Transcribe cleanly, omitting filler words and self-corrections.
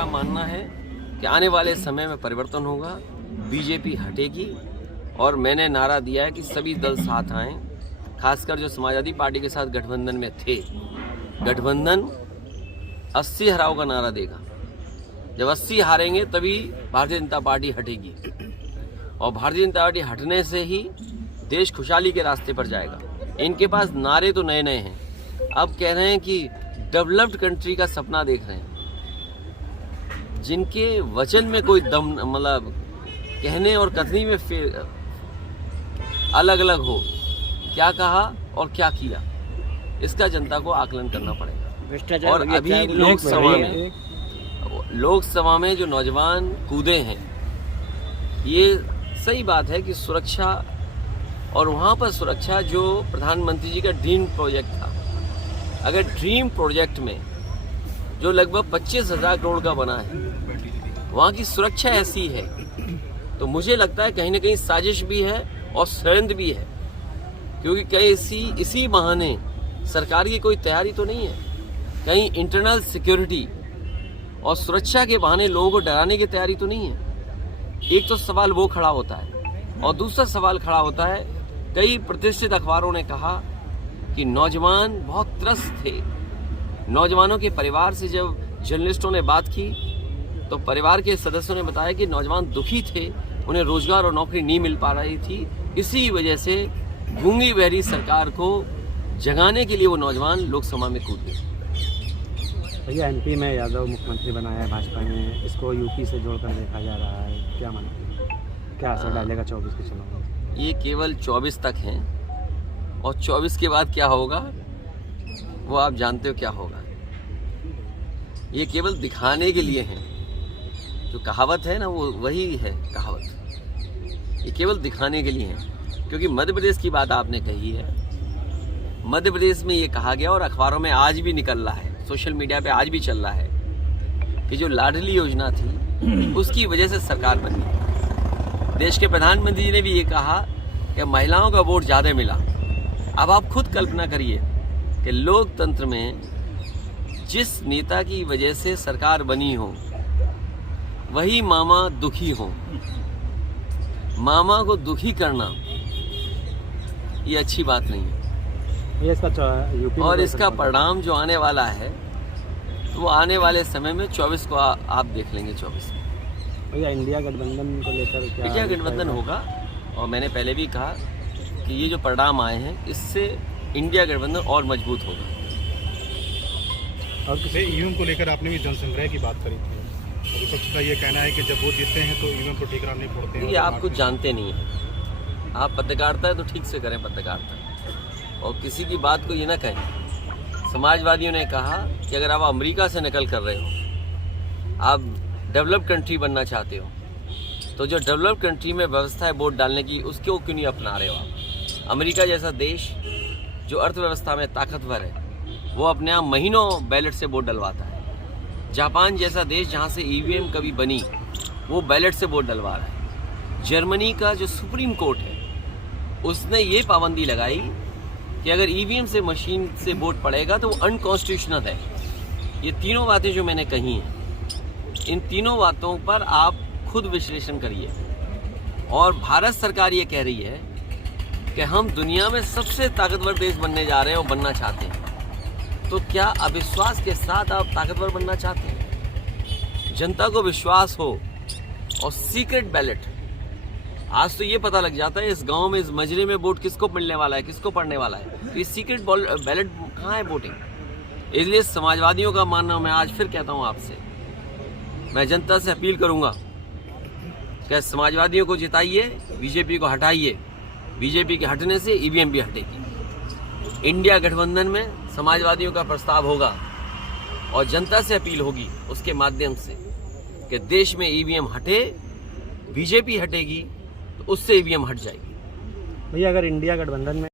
मेरा मानना है कि आने वाले समय में परिवर्तन होगा, बीजेपी हटेगी और मैंने नारा दिया है कि सभी दल साथ आएं, खासकर जो समाजवादी पार्टी के साथ गठबंधन में थे। गठबंधन 80 हराओ का नारा देगा। जब 80 हारेंगे तभी भारतीय जनता पार्टी हटेगी और भारतीय जनता पार्टी हटने से ही देश खुशहाली के रास्ते पर जाएगा। इनके पास नारे तो नए नए हैं, अब कह रहे हैं कि डेवलप्ड कंट्री का सपना देख रहे हैं, जिनके वचन में कोई दम मतलब कहने और कथनी में अलग अलग हो। क्या कहा और क्या किया, इसका जनता को आकलन करना पड़ेगा। और अभी लोकसभा में जो नौजवान कूदे हैं, ये सही बात है कि सुरक्षा, और वहाँ पर सुरक्षा जो प्रधानमंत्री जी का ड्रीम प्रोजेक्ट था, अगर ड्रीम प्रोजेक्ट में जो लगभग 25,000 करोड़ का बना है, वहाँ की सुरक्षा ऐसी है, तो मुझे लगता है कहीं ना कहीं साजिश भी है और षड्यंत्र भी है, क्योंकि कहीं इसी बहाने सरकार की कोई तैयारी तो नहीं है, कहीं इंटरनल सिक्योरिटी और सुरक्षा के बहाने लोगों को डराने की तैयारी तो नहीं है। एक तो सवाल वो खड़ा होता है और दूसरा सवाल खड़ा होता है, कई प्रतिष्ठित अखबारों ने कहा कि नौजवान बहुत त्रस्त थे। नौजवानों के परिवार से जब जर्नलिस्टों ने बात की तो परिवार के सदस्यों ने बताया कि नौजवान दुखी थे, उन्हें रोजगार और नौकरी नहीं मिल पा रही थी। इसी वजह से गूंगी बहरी सरकार को जगाने के लिए वो नौजवान लोकसभा में कूद गए। भैया, एमपी में यादव मुख्यमंत्री बनाया है भाजपा ने, इसको यूपी से जोड़कर देखा जा रहा है, क्या मानते हैं, क्या असर डालेगा 24 के चुनाव में? ये केवल 24 तक हैं और 24 के बाद क्या होगा वो आप जानते हो क्या होगा। ये केवल दिखाने के लिए हैं, जो कहावत है ना वो वही है कहावत, ये केवल दिखाने के लिए हैं। क्योंकि मध्य प्रदेश की बात आपने कही है, मध्य प्रदेश में ये कहा गया और अखबारों में आज भी निकल रहा है, सोशल मीडिया पे आज भी चल रहा है कि जो लाडली योजना थी उसकी वजह से सरकार बनी। देश के प्रधानमंत्री जी ने भी ये कहा कि महिलाओं का वोट ज़्यादा मिला। अब आप खुद कल्पना करिए कि लोकतंत्र में जिस नेता की वजह से सरकार बनी हो वही मामा दुखी हो, मामा को दुखी करना ये अच्छी बात नहीं है। ये इसका और इसका परिणाम जो आने वाला है तो वो आने वाले समय में 24 को आप देख लेंगे। 24 में भैया, इंडिया गठबंधन को लेकर क्या? इंडिया गठबंधन होगा और मैंने पहले भी कहा कि ये जो परिणाम आए हैं इससे इंडिया गठबंधन और मजबूत होगा। और ईवीएम को लेकर आपने भी जनसंग्रह की बात करी थी, विपक्ष का ये कहना है कि जब वो जीतते हैं तो ईवीएम को ठीक नहीं फोड़ते हैं। ये आप कुछ जानते नहीं हैं, आप पत्रकारिता है तो ठीक से करें पत्रकारिता, और किसी की बात को ये ना कहें। समाजवादियों ने कहा कि अगर आप अमेरिका से नकल कर रहे हो, आप डेवलप कंट्री बनना चाहते हो, तो जो डेवलप कंट्री में व्यवस्था है वोट डालने की, उसको क्यों नहीं अपना रहे हो आप? अमेरिका जैसा देश जो अर्थव्यवस्था में ताकतवर है वो अपने आप महीनों बैलेट से वोट डलवाता है। जापान जैसा देश जहाँ से ईवीएम कभी बनी वो बैलेट से वोट डलवा रहा है। जर्मनी का जो सुप्रीम कोर्ट है उसने ये पाबंदी लगाई कि अगर ईवीएम से मशीन से वोट पड़ेगा तो वो अनकॉन्स्टिट्यूशनल है। ये तीनों बातें जो मैंने कही हैं, इन तीनों बातों पर आप खुद विश्लेषण करिए। और भारत सरकार ये कह रही है कि हम दुनिया में सबसे ताकतवर देश बनने जा रहे हैं और बनना चाहते हैं, तो क्या अविश्वास के साथ आप ताकतवर बनना चाहते हैं? जनता को विश्वास हो और सीक्रेट बैलेट, आज तो ये पता लग जाता है इस गांव में, इस मजरे में वोट किसको मिलने वाला है, किसको पड़ने वाला है, तो ये सीक्रेट बैलेट कहाँ है वोटिंग। इसलिए समाजवादियों का मानना, मैं आज फिर कहता हूँ आपसे, मैं जनता से अपील करूंगा कि समाजवादियों को जिताइए, बीजेपी को हटाइए। बीजेपी के हटने से ईवीएम भी हटेगी। इंडिया गठबंधन में समाजवादियों का प्रस्ताव होगा और जनता से अपील होगी उसके माध्यम से कि देश में ईवीएम हटे, बीजेपी हटेगी तो उससे ईवीएम हट जाएगी। भैया, अगर इंडिया गठबंधन में